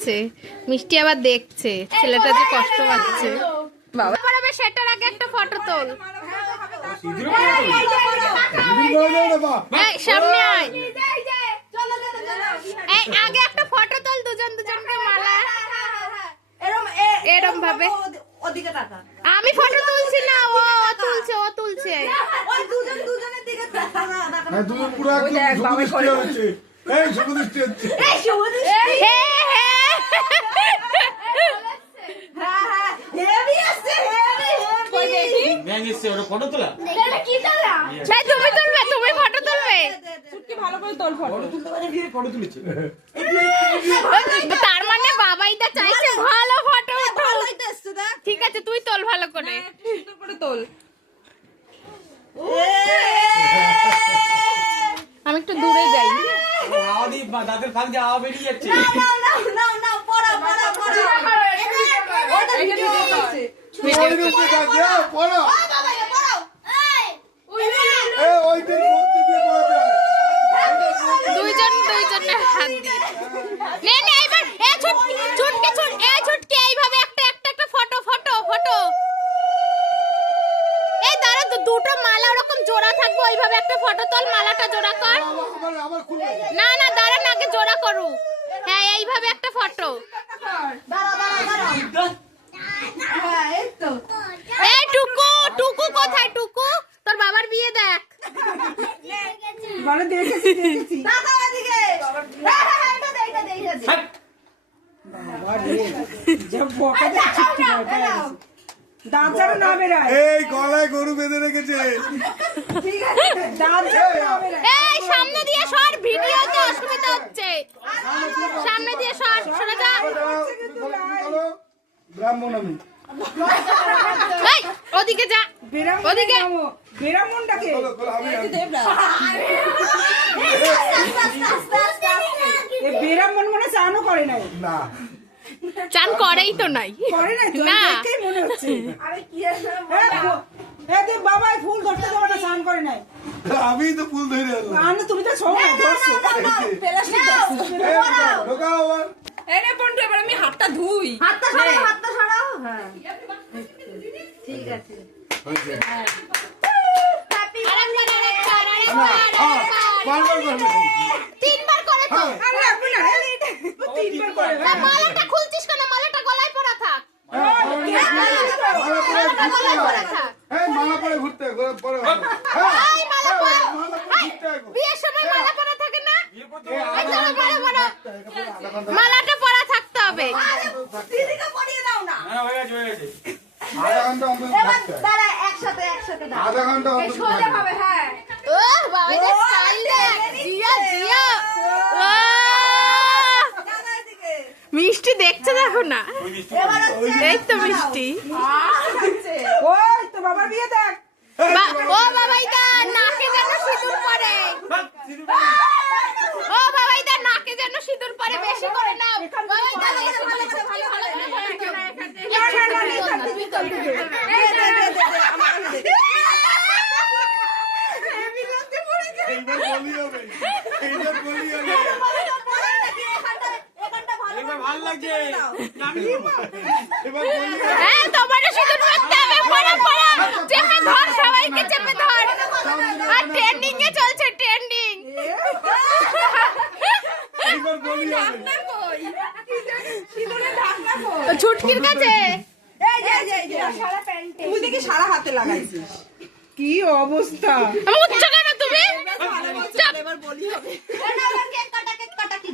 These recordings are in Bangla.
আছে, মিষ্টি আবার দেখছে ছেলেটা যে কষ্ট পাচ্ছে। বাবা পড়াবে সেটার আগে একটা ফটো তোল। এই সামনে আয়, এই আগে একটা ফটো তোল, দুজন দুজনকে মালা এরম ভাবে। আমি ফটো তুলছি না, ও তুলছে, ও তুলছে। ওই দুজন দুজনের দিকে তাকা না। হ্যাঁ দুজন পুরো একদম শুভদৃষ্টি হচ্ছে। এই শুভদৃষ্টি হচ্ছে। এই শুভদৃষ্টি। হ্যাঁ হ্যাঁ হেভি আছে, হেভি। ম্যাং এসে ওর ফটো তোলা। এটা কি তোলা? এই তুমি তুলবে, তুমি ফটো তুলবে। চুটকি ভালো করে তোল ফটো। ফটো তুলতে পারে ভিড়ে ফটো তুলেছে। তার মানে বাবাইদা চাইছে ভালো ফটো তোল। ভালোই তো এসছে দেখ। ঠিক আছে তুই তোল ভালো করে। সুন্দর করে তোল। আমি একটু দূরে যাই। হাওয়া দি দাঁতের ফাঁক দিয়ে হাওয়া বেরিয়ে যাচ্ছে। না পড়া ওটা ভিডিও করছে। ওই দিকে যাচ্ছে পড়ো। ও বাবা এ পড়াও। এই ওইটার মধ্যে দিয়ে পড়াতে হয়। দুইজনের হাত দিয়ে নে নে এবার এ ছুটকি এইভাবে একটা ফটো এই দাঁড়া, দুটো মালা ওরকম জোড়া থাকবে, ওইভাবে একটা ফটো তোল, মালাটা জোড়া কর। আবার খুলবে। না দাঁড়ান আগে জোড়া করু। হ্যাঁ এইভাবে একটা ফটো। দাঁড়াও। হ্যাঁ এই তো। এই টুকু কোথায়? টুকু তোর বাবার বিয়ে দেখ। মানে দেখেছি। দাদা এদিকে। হ্যাঁ এটা দে। এই গলায় গরু বেঁধে রেখেছে। এই সামনে দিয়ে সর, ভিডিওতে অসুবিধা হচ্ছে। সামনে দিয়ে সরে যা। ব্রাহ্মণ আমি। এই ওদিকে যা, ওদিকে। খোলো, খোলো, আমি বেরামন মনে চানও করে নাই, না চান করেই তো নাই। করে নাই তো, না। দেখেই মনে হচ্ছে। আরে কি আছে? বাবাই ফুল ধরতে দেবো না, চান করে নাই। আমি তো ফুল ধরে আনলাম। না তুমি তো ছো না, ধরছো। প্লাস্টিক ঢোকাও আবার। এনে বন্ধু এবার আমি হাতটা ধুই। হাতটা সরাও। হ্যাঁ ঠিক আছে। হয়েছে। আরেকবার। বারবার করবে। তিনবার করে তো। আরে আপনি না, তিনবার করে। না, মালাটা খুলছিস কেন? মালাটা গলায় পরা থাক। মালা পরে থাক। এই মালা পরে ঘুরতে পরে এই মালা পরা। মালা পরে ঘুরতে হবে। বিয়ের সময় মালা পরা থাকে না? বিয়ে করতে এই এই চলো বড় বড়। আধা ঘন্টা মালাটা পরা থাকতে হবে। দিদিকে পরিয়ে দাও না। না হয়ে গেছে। আধা ঘন্টা অন্তত এবার থাকতে হবে। দাঁড়া একসাথে দাও। আধা ঘন্টা অন্তত সোজা থাকতে হবে। হবে হ্যাঁ। ও বাবা এটা স্টাইল দেখ। জিয়া। ও দাদা এদিকে। মিষ্টি দেখছে দেখো না। ওই মিষ্টি এবার হচ্ছে এই তো মিষ্টি। হচ্ছে ওই তো বাবার বিয়ে দেখ। ও বাবাইদা নাকে যেন সিঁদুর পরে। ও বাবাইদা নাকে যেন সিঁদুর পরে, বেশি করে নাও। বাবাইদা বেশি করে ভালো করে এইবার বলি হবে। এইবার বলি হবে। এবার ভালো লাগছে। এবার বলি হবে। হ্যাঁ তোমারও সিঁদুর পরতে হবে। পড়া চেপে ধর, সবাইকে চেপে ধর। আর ট্রেন্ডিং এ চলছে, ট্রেন্ডিং। এইবার বলি হবে। ছুটকির কাছে তুই দেখি সারা হাতে লাগাইছিস, কি অবস্থা। উচ্চ কেন তুমি? চাপ। এবার বলি হবে। কেক কাটা কি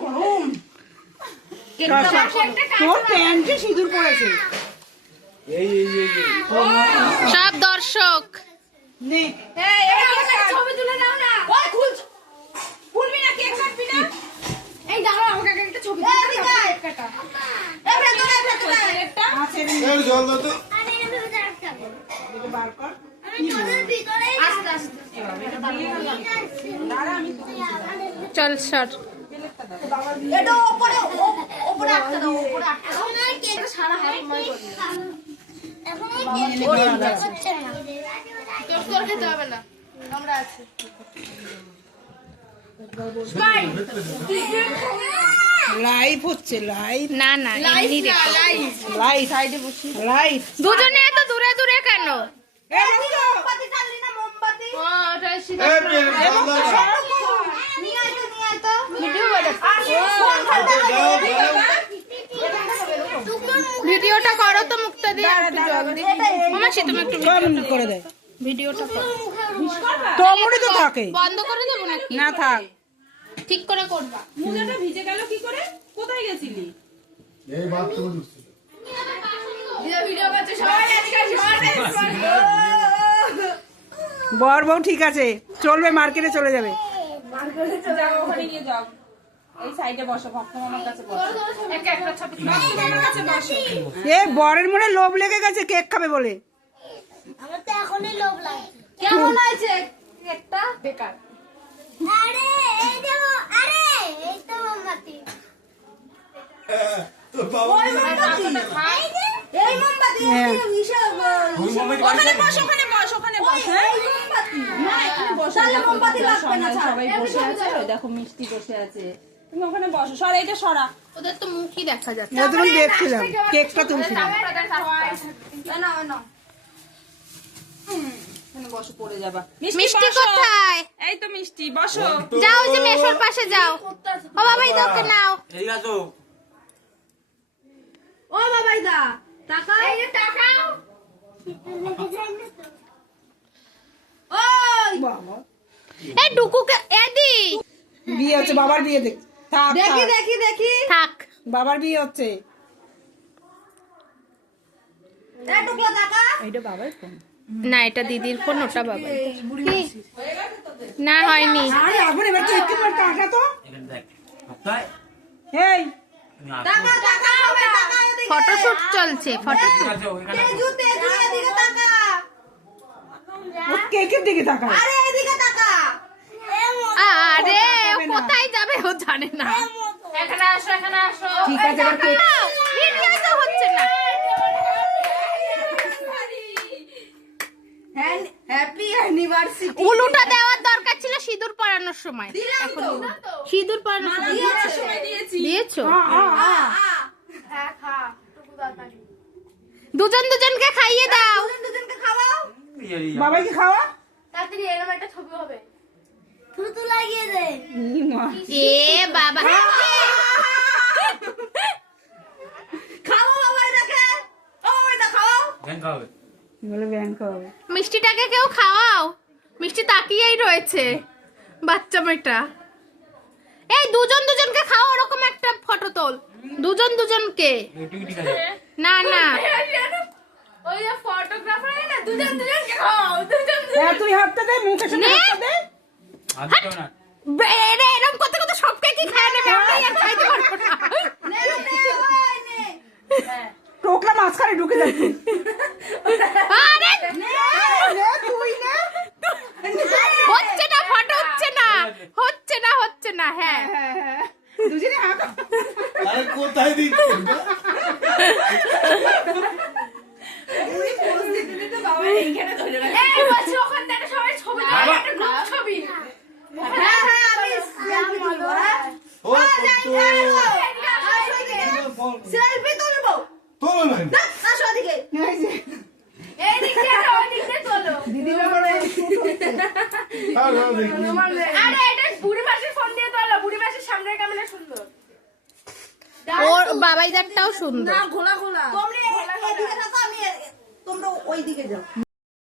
তোর প্যান্টে সিঁদুর পড়েছে। এই সব দর্শক নে ছবি তুলে দাও না। ওই খুলবি না, কেক কাটবি না। এই দাঁড়াও আমাকে একটা ছবি তুলে দাও। কেক কাটা। এই ভেতরে একটা। আছে এই জল দাও তো। বার কর। আস্তে আস্তে। চল সর। এটা উপরে আটকে দাও, উপরে আটকে দাও। কেক সারা হাত মই করবি। এখন কেক করছে না। তোর খেতে হবে না, আমরা আছি। লাইভ হচ্ছে, লাইভ না না এমনি record। লাইভ সাইডে বসি, লাইভ। দুজনে এত দূরে দূরে কেন? মোমবাতি চাললি না মোমবাতি? ও ওটা এই মেয়ে, দাদা। নিয়ে আয় তো। ভিডিও বানাচ্ছি। টুকরো ভিডিওটা করো তো মুক্তা দিয়ে একটু জলদি। মামাসি তুমি একটু বন্ধ করে দেয়, ভিডিওটা করো। তোমরই তো থাকে। বন্ধ করে দেবো নাকি? না থাক। ঠিক করে করবা। মোজাটা ভিজে গেল কি করে? কোথায় গেছিলি? এই বাথরুমে ঢুকছিল। ভিডিও করছে সবাই আজকে বর বউ ঠিক আছে, চলবে, মার্কেটে চলে যাবে। যাও ওখানে নিয়ে যাও, এই সাইডে বসো, ভক্তমামার কাছে বসো, একটা ছবি ভক্তমামার কাছে বসো। এ বরের মনে লোভ লেগে গেছে কেক খাবে বলে। আমার তো এখনই লোভ লাগছে। কেমন হয়েছে একটা? বেকার। আরে এই দেখো, আরে এই তো মোমবাতি। তো বাবা এই যে এই মোমবাতি হ্যাঁ। ওখানে বসো, ওখানে বসো, ওখানে বসো। এই মোমবাতি না, এখানে বসো। তাহলে দেখো, মোমবাতি দেখো, লাগবে না, সবাই- ছাড়। সবাই বসে আছে, ওই দেখো মিষ্টি বসে আছে। তুমি ওখানে বসো, সরা, এটা সরা। ওদের তো মুখই দেখা যাচ্ছে। যতক্ষণ দেখছিলাম কেকটা তুলছিলাম। না না ওখানে বসো, পড়ে যাবা। মিষ্টি বসো। কোথায়? এই তো মিষ্টি, বসো। যাও ওই যে মেশোর পাশে যাও। ও বাবা ইদকে নাও। এদিকে আসো। ও বাবাই দা টাকা এই যে টাকাও ওই বাবা, এই ডুকুকে এদি বিয়ে হচ্ছে, বাবার বিয়ে দেখ। থাক, দেখি থাক। দেখি দেখি থাক। বাবার বিয়ে হচ্ছে। এ টুকলো টাকা এইটা বাবার ফোন। না এটা দিদির ফোন, ওটা বাবা। না হয়নি। আরে এখন এবার তো একটু পর টাকা তো। এখানে দেখ। কোথায়? এই টাকা টাকা হবে টাকা এদিকে ফটোশুট চলছে, ফটোশুট। আচ্ছা, ওখানে তেজু তেজু এদিকে টাকা ও কেকের দিকে তাকায়। আরে এদিকে টাকা আরে ও কোথায় যাবে ও জানে না। এখানে আসো, এখানে আসো। ঠিক আছে, এবার কেক। ভিডিও তো হচ্ছে না। হ্যাপি অ্যানিভার্সারি উলুটা দেওয়ার দরকার ছিল সিঁদুর পরানোর সময়। এখন সিঁদুর পরানোর সময় দিয়েছো? দুজন দুজনকে খাইয়ে দাও। দুজনকে খাওয়াও বাবাকে খাওয়া। তাড়াতাড়ি এরকম একটা ছবি হবে। থুতু লাগিয়ে দে। ই মা। এ বাবা, খাও বাবা এটাকে ও এটা খাও ব্যাংক হবে। বলে ব্যাংক হবে। মিষ্টিটাকে কেউ খাওয়াও। মিষ্টি তাকিয়েই রয়েছে বাচ্চা মেয়েটা। এই দুজন দুজনকে খাও, ওরকম একটা ফটো তোল। দুজন দুজনকে। এইটুকু ঠিক আছে। না না ওই যে ফটোগ্রাফার না দুজন দুজনকে খাও দুজন হ্যাঁ, তুই হাতটা দে, মুখে সামনে নে। হাতটা দে। আর দিতেও না। এরকম করতে করতে সবকে কি খায় নেবে? আমি আর খাইতে পারবো না। নে নে ওই নে টোকলা মাঝখানে ঢুকে যাচ্ছে। আরে নে, তুই নে। হচ্ছে না, ফটো হচ্ছে না, হচ্ছে না, হচ্ছে না। হ্যাঁ হ্যাঁ, হ্যাঁ। দুজনে হাত। আরে কোথায় দিচ্ছিস? এই বলছি ওখান থেকে সবাই ছবি তুলে একটা গ্রুপ ছবি হ্যাঁ হ্যাঁ আমি সেলফি তুলবো হ্যাঁ ও সেলফি তুলবো তোলো না। আসো ওদিকে এই যে, এই দিক দিয়ে ওই দিক দিয়ে তোলো দিদি বাবারা এই আর দেখি। আরে এটা বুড়ি মাসির ফোন দিয়ে তোলো বুড়ি মাসির সামনের ক্যামেরা সুন্দর ওর বাবাইদারটাও সুন্দর। ঘোলা ঘোলা তোমরা এদিকে থাকো আমি তোমরা ওই দিকে যাও